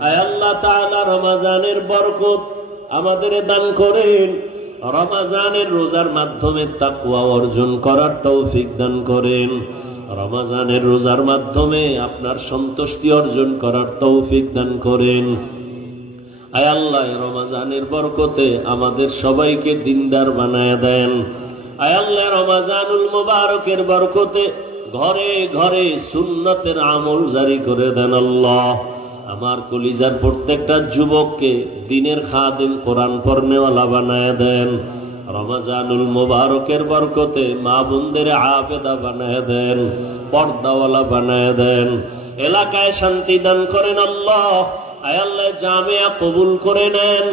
আল্লাহ তাআলা, রমাজানের বরকত আমাদের দান করেন। রমাজানের রোজার মাধ্যমে তাকওয়া অর্জন করার তৌফিক দান করেন। রমাজানের রোজার মাধ্যমে আপনার সন্তুষ্টি অর্জন করার তৌফিক দান করেন। আয় আল্লাহ রমাজানের বরকতে আমাদের সবাইকে দিনদার বানায় দেন। আয় আল্লাহ রমাজানুল মুবারকের বরকতে ঘরে ঘরে সুন্নতের আমল জারি করে দেন আল্লাহ। আমার কলিজার প্রত্যেকটা যুবককে দিনের খাদিম কোরআন পড়নেওয়ালা বানায় দেন। রমাজানুল মোবারকের বরকতে মা বোনদের আবেদা বানায় দেন, পর্দাওয়ালা বানায় দেন। এলাকায় শান্তি দান করেন আল্লাহ। আয়াল্লাহ জামিয়া কবুল করে নেন।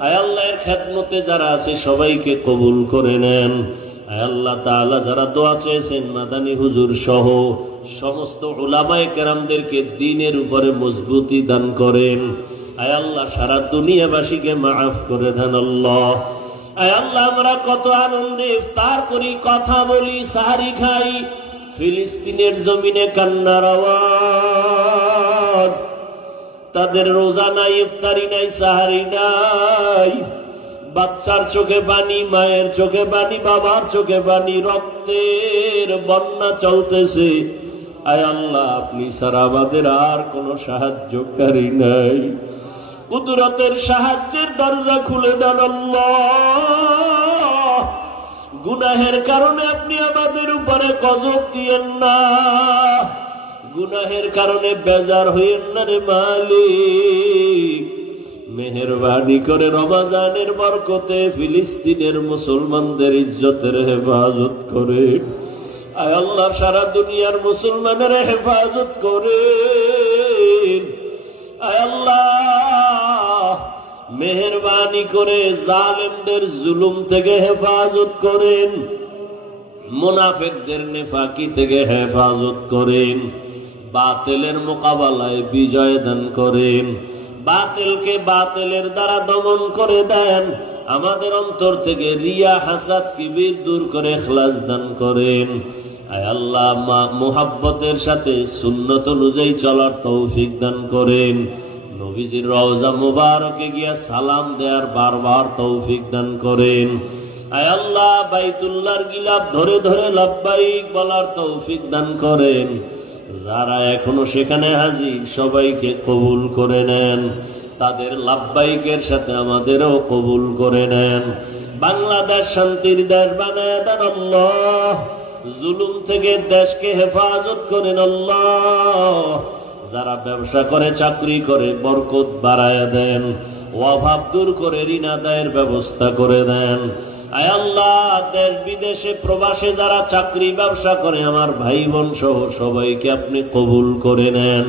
আয়াল্লাহের খেদমতে যারা আছে সবাইকে কবুল করে নেন। আয়াল্লাহ তাআলা, যারা দোয়া চেয়েছেন, মাদানী হুজুর সহ সমস্ত ওলামায়ে কেরামদেরকে দিনের উপরে মজবুতি দান করেন। আয়াল্লাহ সারা দুনিয়াবাসীকে মাফ করে দেন আল্লাহ। আয় আল্লাহ, আমরা কত আনন্দে ইফতার করি, কথা বলি, সাহারি খাই। ফিলিস্তিনের জমিনে কান্নার আওয়াজ। তাদের রোজা নাই, ইফতারি নাই, সাহারি নাই। বাচ্চার চোখে বানি মায়ের চোখে বানি বাবার চোখে বানি রক্তের বন্যা চলতেছে। আয় আল্লাহ, আপনি সারা আমাদের আর কোনো সাহায্যকারী নাই। কুদরতের সাহায্যের দরজা খুলে দেন গুনাহের কারণে আপনি আমাদের উপরে গজব দিয়েন না। গুনাহের কারণে বেজার হইয়েন না রে মালিক। মেহরবানি করে রমাজানের বরকতে ফিলিস্তিনের মুসলমানদের ইজ্জতের হেফাজত করে। আয় আল্লাহ, সারা দুনিয়ার মুসলমানের হেফাজত করে। আয় আল্লাহ, মেহরবানি করে জালেমদের জুলুম থেকে হেফাজত করেন। মুনাফেকদের নেফাকি থেকে হেফাজত করেন। বাতিলের মোকাবেলায় বিজয় দান করেন। বাতিলকে বাতিলের দ্বারা দমন করে দেন। আমাদের অন্তর থেকে রিয়া, হাসাদ, কিবির দূর করে খ্লাস দান করেন। আয় আল্লাহ মোহাব্বতের সাথে সুন্নত অনুযায়ী চলার তৌফিক দান করেন। নবীজির রওজা মুবারকে গিয়া সালাম দেয়ার বারবার তৌফিক দান করেন। আয় আল্লাহ, বাইতুল্লাহর গিলাপ ধরে ধরে লাভবাইক বলার তৌফিক দান করেন। যারা এখনও সেখানে হাজির, সবাইকে কবুল করে নেন। তাদের লাভবাইকের সাথে আমাদেরও কবুল করে নেন। বাংলাদেশ শান্তির দেশ বানায় দেন জুলুম থেকে দেশকে হেফাজত করেন আল্লাহ। যারা ব্যবসা করে, চাকরি করে, বরকত বাড়ায় দেন। অভাব দূর করে ঋণ আদায়ের ব্যবস্থা করে দেন। আল্লাহ, দেশ বিদেশে প্রবাসে যারা চাকরি ব্যবসা করে, আমার ভাই বোন সহ সবাইকে আপনি কবুল করে নেন,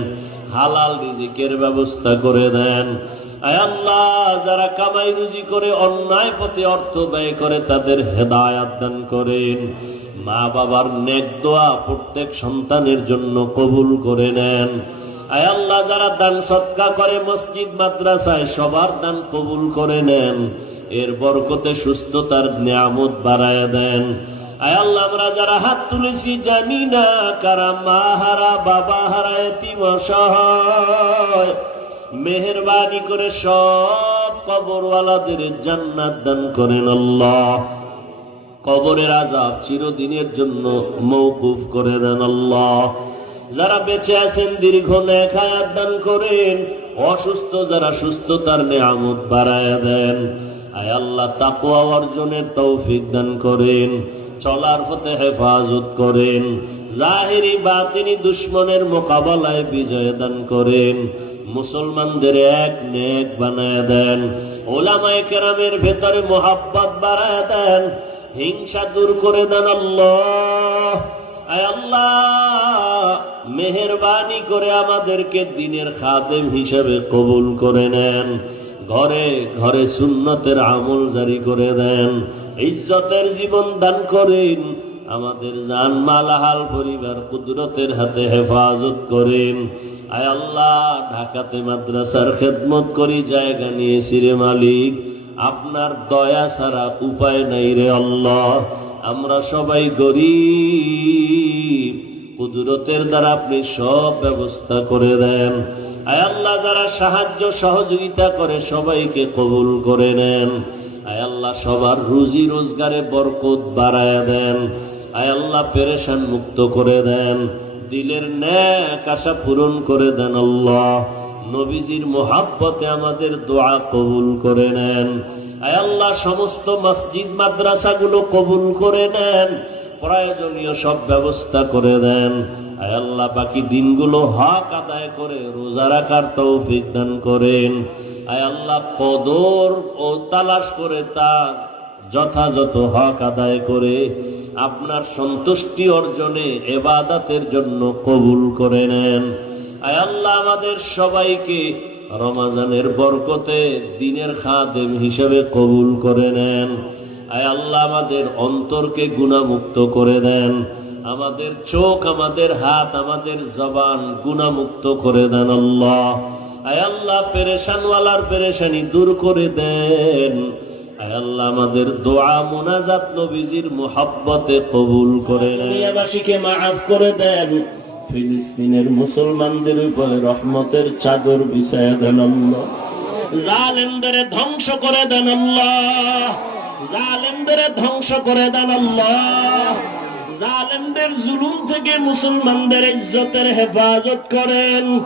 হালাল রিজিকের ব্যবস্থা করে দেন। যারা রুজি করে, অন্যায় অর্থ ব্যয় করে, তাদের দান করেন। মা বাবার দোয়া প্রত্যেক সন্তানের জন্য কবুল করে নেন। আল্লাহ, যারা দান সৎকা করে, মসজিদ, মাদ্রাসায় সবার দান কবুল করে নেন। এর বরকতে সুস্থতার নিয়ামত বাড়ায় দেন। আয় আল্লাহ, আমরা যারা হাত তুলেছি জানি না কারা মা হারা, বাবা হারা, এতিম অসহায়। মেহরবানি করে সব কবরওয়ালাদের জান্নাত দান করেন আল্লাহ। কবরের আজাব চিরদিনের জন্য মৌকুফ করে দেন আল্লাহ। যারা বেঁচে আছেন, দীর্ঘ নেখায়াত দান করেন। অসুস্থ যারা সুস্থতার নেয়ামত বাড়ায় দেন। আয় আল্লাহ তাকওয়া অর্জনের তৌফিক দান করেন, চলার পথে হেফাজত করেন, জাহেরি বাতিনি দুশ্মনের মোকাবেলায় বিজয় দান করেন, মুসলমানদের এক নেক বানায় দেন, ওলামায় কেরামের ভেতরে মোহাব্বত বাড়ায় দেন, হিংসা দূর করে দেন আল্লাহ। আল্লাহ, মেহরবানি করে আমাদেরকে দিনের খাদেম হিসেবে কবুল করে নেন। ঘরে ঘরে সুন্নতের আমল জারি করে দেন। ইজ্জতের জীবন দান করেন। আমাদের জান মালাহাল পরিবার কুদরতের হাতে হেফাজত করেন। আয় আল্লাহ, ঢাকাতে মাদ্রাসার খেদমত করি, জায়গা নিয়েছি রে মালিক। আপনার দয়া ছাড়া উপায় নাই রে আল্লাহ। আমরা সবাই গরিব। কুদরতের দ্বারা আপনি সব ব্যবস্থা করে দেন। আল্লাহ, যারা সাহায্য সহযোগিতা করে সবাইকে কবুল করে নেন। আল্লাহ, সবার রুজি রোজগারে বরকত বাড়ায় দেন। আল্লাহ, পেরেশান মুক্ত করে দেন। দিলের ন্যাক আশা পূরণ করে দেন আল্লাহ। নবীজির মোহাব্বতে আমাদের দোয়া কবুল করে নেন। আল্লাহ, সমস্ত মসজিদ, মাদ্রাসাগুলো কবুল করে নেন। প্রয়োজনীয় সব ব্যবস্থা করে দেন। আল্লাহ বাকি দিনগুলো হক আদায় করে, রোজা রাখার তৌফিক দান করেন। আয় আল্লাহ কদর ও তালাশ করে তার যথাযথ হক আদায় করে, আপনার সন্তুষ্টি অর্জনে এবাদাতের জন্য কবুল করে নেন। আয় আল্লাহ আমাদের সবাইকে রমাজানের বরকতে দিনের খাদেম হিসেবে কবুল করে নেন। আয় আল্লাহ আমাদের অন্তরকে গুণামুক্ত করে দেন। আমাদের চোখ, আমাদের হাত, আমাদের জবান গুণামুক্ত করে দেন আল্লাহ। আয় আল্লাহ, পেরেশানওয়ালার পেরেশানি দূর করে দেন। আয় আল্লাহ, আমাদের দোয়া মুনাজাত মোহাব্বতে কবুল করে করে মুসলমানদের রহমতের চাদর বিছায়া দেন ধ্বংস করে দেন আল্লাহ। ধ্বংস করে দেন জালেমদের জুলুম থেকে মুসলমানদের ইজ্জতের হেফাজত করেন।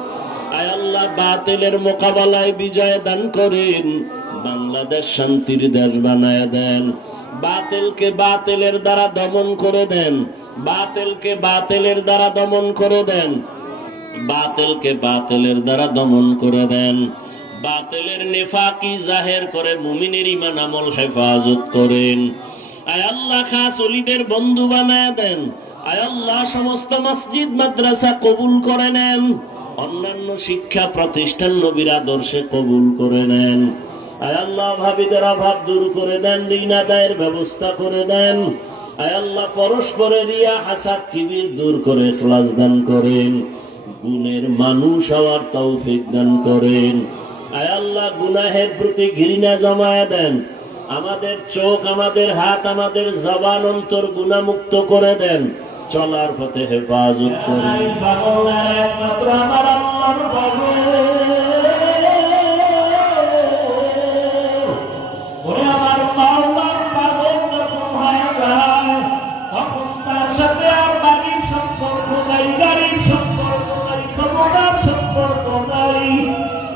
আয় আল্লাহ, বাতিলের মোকাবেলায় বিজয় দান করেন। বাংলাদেশ শান্তির দেশ বানায় দেন। বাতিলকে বাতিলের দ্বারা দমন করে দেন। বাতিলকে বাতিলের দ্বারা দমন করে দেন। বাতিলকে বাতিলের দ্বারা দমন করে দেন। বাতিলের নেফাকি জাহের করে মুমিনের ইমান আমল হেফাজত করেন। আয় আল্লাহ খাস অলিদের বন্ধু বানায় দেন। আয় আল্লাহ সমস্ত মসজিদ, মাদ্রাসা কবুল করে নেন। অন্যান্য শিক্ষা প্রতিষ্ঠান নবীর আদর্শে কবুল করে নেন। আয় আল্লাহ ভাবিদের অভাব দূর করে দেন ঋণ আদায়ের ব্যবস্থা করে দেন। আয় আল্লাহ পরস্পরের রিয়া, হাসাদ কিবির দূর করে ক্লাস দান করেন। গুণের মানুষ হওয়ার তৌফিক দান করেন। আয় আল্লাহ গুনাহের প্রতি ঘৃণা জমায়া দেন। আমাদের চোখ আমাদের হাত আমাদের জবান অন্তর গুণামুক্ত করে দেন। চলার পথে হেফাজত করেন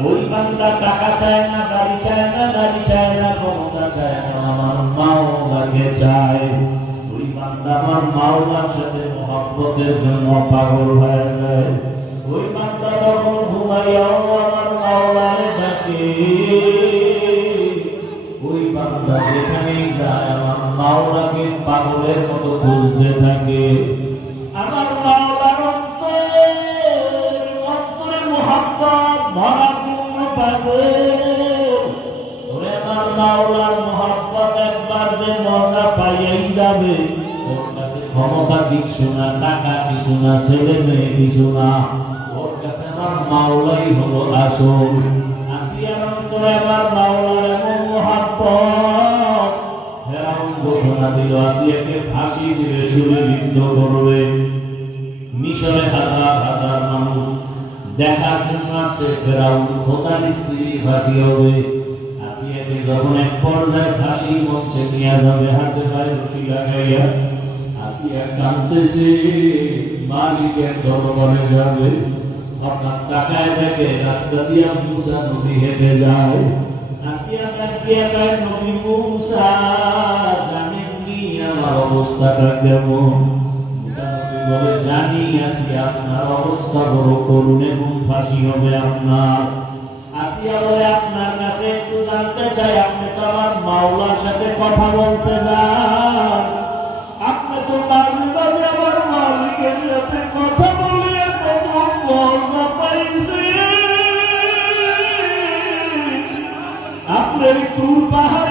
ওই বান্দা টাকা চায় না গাড়ি চায় না গাড়ি চায় না, ক্ষমতা চায় না, আমার মাওলাকে চায়। ওই বান্দা আমার মাওলার সাথে মহব্বতের জন্য পাগল হয়ে যায়। ওই বান্দা তখন ঘুমাইয়াও আমার মাওলারে ডাকে। ওই বান্দা যেখানেই যায়, আমার মাওলাকে পাগলের মতো খুঁজতে থাকে। মাওলার মোহাম্মদ একবার যে মজা পাইয়াই যাবে। ওর কাছে ক্ষমতা কিছু না, টাকা কিছু না, ছেলে মেয়ে কিছু না। ওর কাছে আমার মাওলাই হলো আসল। আসিয়ার অন্তরে আমার মাওলার এমন মোহাম্মত ফেরাউন ঘোষণা দিল, আসিয়াকে ফাঁসি দিবে হাজার হাজার মানুষ দেখার জন্য আছে ফেরাউন খোদার স্ত্রী ফাঁসি হবে। যখন এক পর্যায়ে ফাঁসি মঞ্চে নিয়ে যাবে, হাতে পায়ে রশি লাগাইয়া আসিয়া কাঁদতেছে, মালিকের দরবারে যাবে। হঠাৎ তাকায় দেখে রাস্তা দিয়া মুসা নদী হেঁটে যায়। আপনার কাছে জানতে চাই, আপনি তো আমার মাওলার সাথে কথা বলতে যান আপনি তো মাঝে মাঝে আমার মালিকের সাথে কথা বলিয়ে আপনার মজা পাইছি আপনার টুর পাহাড়ে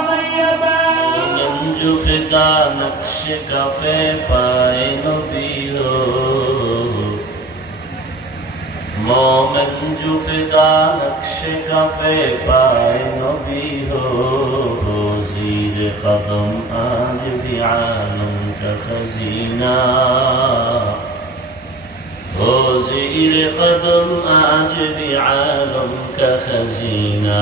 جو فدا نقش کفے پائے نبی ہو مومن جو فدا نقش کفے پائے نبی ہو زیر قدم آج بھی عالم کا خزینہ ہو زیر قدم آج بھی عالم کا خزینہ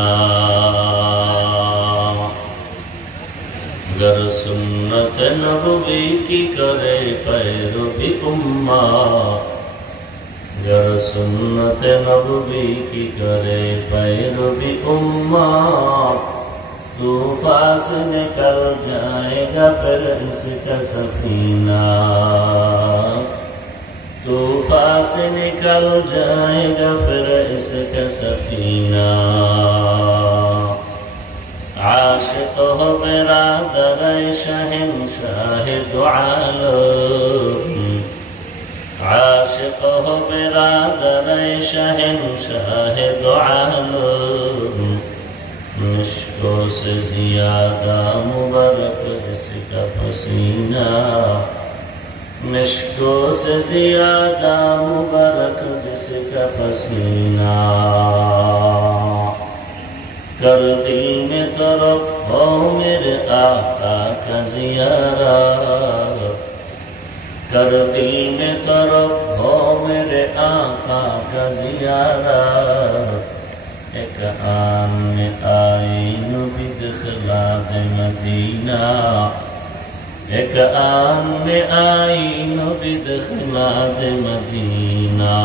सुन्नत नबवी की करे पैरो भी उम्मा गर सुन्नत नबवी की करे पैरो भी उम्मा तूफा से निकल जाएगा फिर इसका सफीना तूफा से निकल जाएगा फिर इसका सफीना عاشق هو برادر شهم شاهد عالم عاشق هو برادر شهم شاهد عالم مشکوں سے زیادہ مبارک اس کا پسینہ مشکوں سے زیادہ مبارک اس کا پسینہ در دل میں طرف ہو میرے آقا کا زیارہ در دل میں طرف ہو میرے آقا کا زیارہ ایک آن میں آئی نبی دخلات مدینہ ایک آن میں آئی نبی دخلات مدینہ